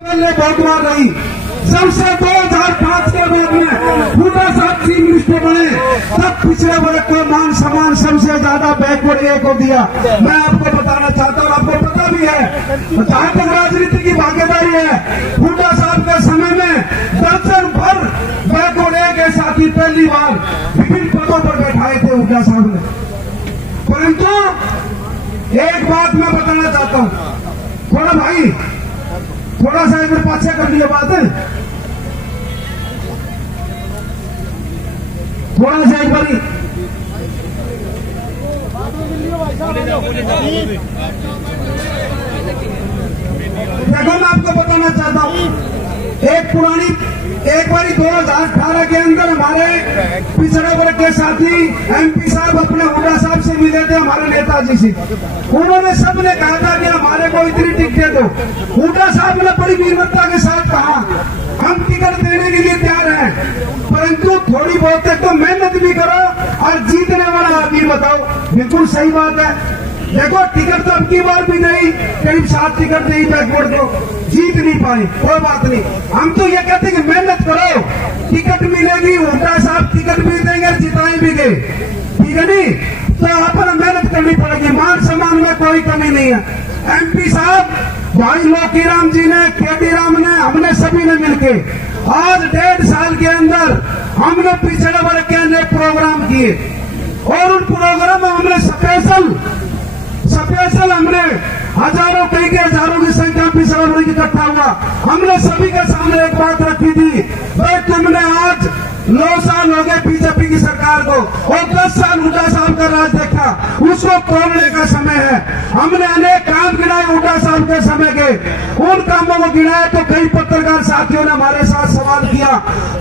बहुत बार रही। जब से 2005 के बाद में हुड्डा साहब चीफ मिनिस्टर बने तब पिछड़े वर्ग को मान सम्मान सबसे ज्यादा बैकवर्ड ए को दिया। मैं आपको बताना चाहता हूँ, आपको पता भी है, जहां तक राजनीति की भागीदारी है, हुड्डा साहब के समय में दर्जन भर बैकवर्ड ए के साथी पहली बार विभिन्न पदों पर बैठाए थे हुड्डा साहब ने। परंतु एक बात मैं बताना चाहता हूँ, थोड़ा भाई थोड़ा सा इधर पाछे कर लिया बात है, थोड़ा सा एक बारी देखो। मैं आपको बताना चाहता हूं, एक बारी 2018 के अंदर हमारे पिछड़े वर्ग के साथी एमपी साहब अपने हुड्डा साहब से मिले थे, हमारे नेताजी से। उन्होंने सबने कहा था कि हमारे को इतनी टिकटें दो। हुड्डा साहब ने बड़ी वीरता के साथ कहा हम टिकट देने के लिए तैयार हैं, परंतु थोड़ी बहुत तो मेहनत भी करो और जीतने वाला आदमी बताओ। बिल्कुल सही बात है। देखो टिकट तो अब की बार भी नहीं, करीब 7 टिकट नहीं बैकवर्ड को जीत नहीं पाए, कोई बात नहीं। हम तो ये कहते हैं कि मेहनत करो, टिकट मिलेगी, हुड्डा साहब टिकट भी देंगे, जिताए भी गए, ठीक है नहीं? तो यहाँ पर मेहनत करनी पड़ेगी, मान सम्मान में कोई कमी नहीं है। एमपी साहब भाई लोकीराम जी ने, केडी राम ने, हमने सभी ने मिलके आज 1.5 साल के अंदर हमने पिछड़े वर्ग के अंदर प्रोग्राम किए और उन प्रोग्राम में हमने स्पेशल हमने हजारों कई के हजारों की संख्या पिछड़ा वर्ग इकट्ठा हुआ। हमने सभी के सामने एक बात रखी थी, भाई तुमने आज 9 साल हो गए बीजेपी की सरकार को और 10 साल हुड्डा साहब का राज देखा, उसको तोड़ने का समय है। हमने अनेक काम गिनाए हुड्डा साहब के समय के, उन कामों को गिनाए तो कई पत्रकार साथियों ने हमारे साथ सवाल किया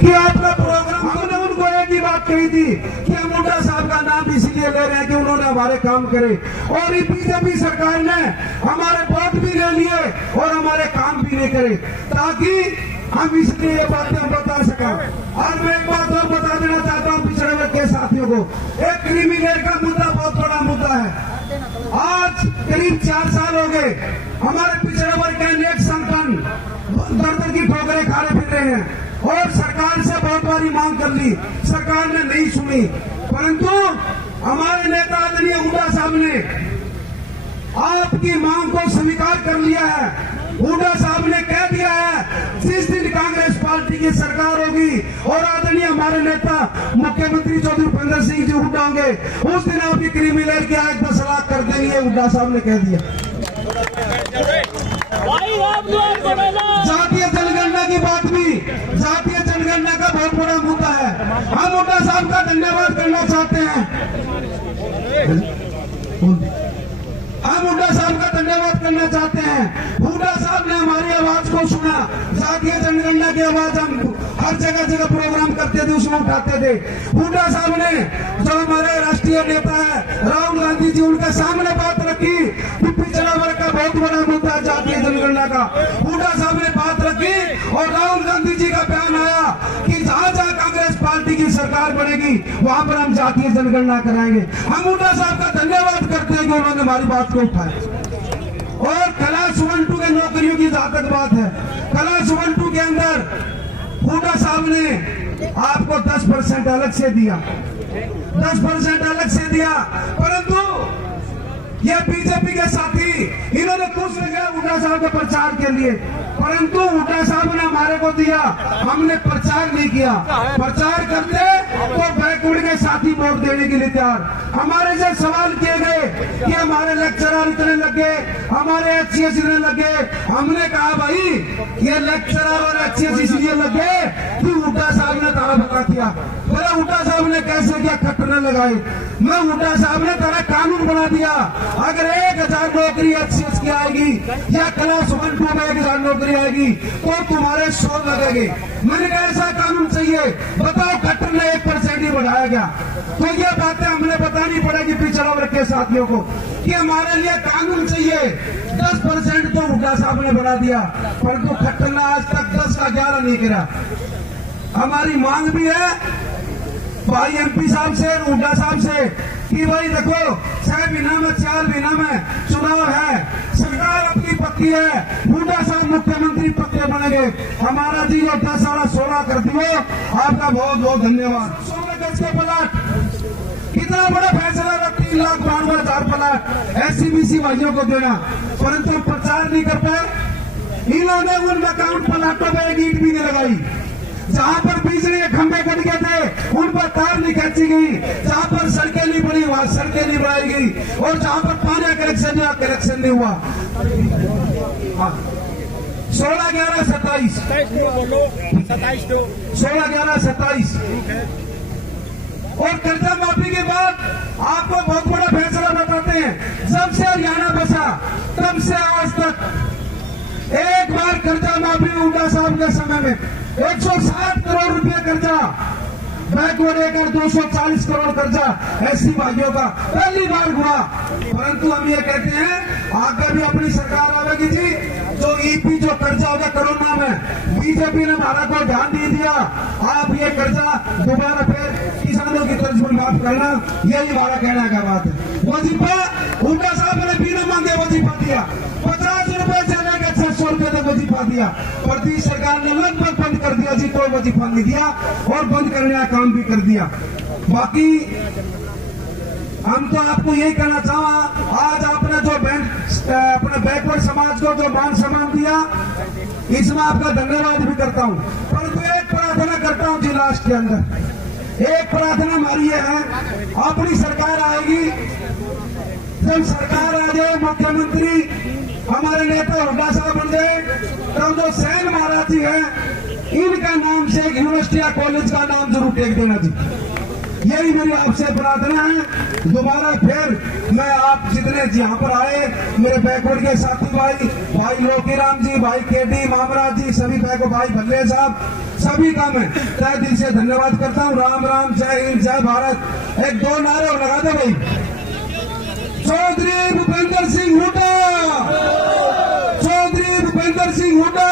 कि आपका प्रोग्राम, हमने उनको एक ही बात कही थी कि हम हुड्डा साहब का नाम इसलिए ले रहे हैं कि उन्होंने हमारे काम करे, और ये बीजेपी सरकार ने हमारे वोट भी ले लिए और हमारे काम भी नहीं करे, ताकि हम इसलिए ये बातें बता सका। और मैं एक बात और बता देना चाहता हूँ पिछड़े वर्ग के साथियों को, एक क्रीमी लेयर का मुद्दा बहुत बड़ा मुद्दा है। आज करीब 4 साल हो गए हमारे पिछड़े वर्ग के अनेक संगठन दर की ठोकरें खाने फिर रहे हैं और सरकार से बहुत बारी मांग कर ली, सरकार ने नहीं सुनी। परंतु हमारे नेता आदरणीय हुड्डा साहब ने आपकी मांग को स्वीकार कर लिया है। हुड्डा साहब ने कह दिया है जिस दिन कांग्रेस पार्टी की सरकार होगी और आदरणीय हमारे नेता मुख्यमंत्री चौधरी भूपेंद्र सिंह जी हुड्डा होंगे, उस दिन आपकी क्रीमी लेयर की आय 10 लाख कर देंगे, हुड्डा साहब ने कह दिया। जातीय जनगणना की बात भी, जातीय जनगणना का बहुत बड़ा मुद्दा है। हम हुड्डा साहब का धन्यवाद करना चाहते हैं, हम हुड्डा साहब का धन्यवाद करना चाहते हैं। हुड्डा साहब ने हमारी आवाज को सुना, जातीय जनगणना की आवाज हम हर जगह प्रोग्राम करते थे, उसमें उठाते थे। हुड्डा साहब ने, जो हमारे राष्ट्रीय नेता है राहुल गांधी जी, उनके सामने बात रखी कि पिछड़ा वर्ग का बहुत बड़ा मुद्दा है जातीय जनगणना का। हुड्डा साहब ने बात रखी और राहुल गांधी जी का बयान आया कि जहां जहां कांग्रेस पार्टी की सरकार बनेगी वहां पर हम जातीय जनगणना कराएंगे। हम हुड्डा साहब का धन्यवाद करते हैं कि उन्होंने हमारी बात को उठाया। और क्लास 1-2 के नौकरियों की जहां तक बात है, क्लास 1-2 के अंदर हुड्डा साहब ने आपको 10% अलग से दिया, 10% अलग से दिया, परंतु ये बीजेपी के साथी इन्होंने खुश रखे हुड्डा साहब के प्रचार के लिए, परंतु हुड्डा साहब ने हमारे को दिया, हमने प्रचार नहीं किया। प्रचार करते तो बैकवर्ड के साथी वोट देने के लिए तैयार। हमारे से सवाल किए गए कि हमारे लेक्चरर इतने लगे, हमारे HCS इतने लगे। हमने कहा भाई ये लेक्चरर और HCS इसलिए लगे कि हुड्डा साहब ने तारा बता किया। बोले हुड्डा साहब ने कैसे किया, खट्टने लगाए। मैं हुड्डा साहब ने तारा कानून बना दिया, अगर 1000 नौकरी HCS की आएगी या क्लास 1-2 में 1000 नौकरी आएगी तो तुम्हारे 100 लगेंगे। मैंने कहा ऐसा कानून चाहिए, बताओ खट्टर ने 1% ही बढ़ाया गया। तो ये बातें हमने बतानी पड़ेगी पिछड़ा वर्ग के साथियों को कि हमारे लिए कानून चाहिए। 10% तो हुड्डा साहब ने बढ़ा दिया, परंतु खट्टर ने आज तक 10 का 11 नहीं गिरा। हमारी मांग भी है भाई एमपी साहब से, हुड्डा साहब से कि भाई देखो 6 महीना में 4 महीना में चुनाव है, सरकार अपनी पक्की है, हुड्डा साहब मुख्यमंत्री पक्के हमारा जी जो 10 सारा 16 कर दियो, आपका बहुत बहुत धन्यवाद। 16 गज के प्लाट, कितना बड़ा फैसला था 3,92,000 प्लाट एससीबीसी भाइयों को देना, परंतु प्रचार नहीं कर पाए। इन्होंने उन अकाउंट प्लाटों में एक ईंट भी नहीं लगाई। जहां पर बिजली के खंभे कट गए थे उन पर तार नहीं खींची गई, जहां पर सड़कें नहीं बनी वहां सड़कें नहीं बनाई गई, और जहां पर पानी कनेक्शन या कनेक्शन नहीं हुआ। 16/11/27 16/11/27 और कर्जा माफी के बाद आपको बहुत बड़ा फैसला बताते हैं। जब से हरियाणा बसा तब से आज तक एक बार कर्जा माफी हुड्डा साहब के समय में 160 करोड़ रुपए कर्जा, बैकवर्ड एकर 240 करोड़ कर्जा एससी भाइयों का पहली बार हुआ। परंतु हम ये कहते हैं आगे भी अपनी सरकार आवेगी जी, जो ईपी जो कर्जा होगा कोरोना में बीजेपी ने भारत को ध्यान नहीं दिया, आप ये कर्जा दोबारा फिर किसानों की तर्ज पर माफ करना, यही हमारा कहना का बात है। वजीफा हुड्डा साहब ने बिना मांगे वजीफा दिया, 50 रुपए से लेकर 600 रुपए तक वजीफा दिया। प्रदेश सरकार ने लगभग बंद कर दिया जी, कोई वजीफा नहीं दिया और बंद करने का काम भी कर दिया। बाकी हम तो आपको यही कहना चाहा, आज आपने जो अपने बैकवर्ड समाज को जो मान सम्मान दिया, इसमें आपका धन्यवाद भी करता हूं। परंतु एक प्रार्थना करता हूं जी, लास्ट के अंदर एक प्रार्थना हमारी है, अपनी सरकार आएगी, जब सरकार आ जाए मुख्यमंत्री हमारे नेता हुड्डा साहब बन जाए, तब जो सैन महाराज जी हैं इनका नाम से एक यूनिवर्सिटी या कॉलेज का नाम जरूर टेक देना जी। यही मेरी आपसे प्रार्थना है। दोबारा फिर मैं आप जितने यहाँ पर आए मेरे बैकवर्ड के साथी भाई लोकीराम जी, भाई केडी मामराज जी, सभी भाई भल्ले साहब, सभी का मैं तहे दिल से धन्यवाद करता हूँ। राम राम, जय हिंद, जय भारत। एक दो नारे लगा दे भाई। चौधरी भूपेंद्र सिंह हुड्डा, चौधरी भूपेंद्र सिंह हुड्डा।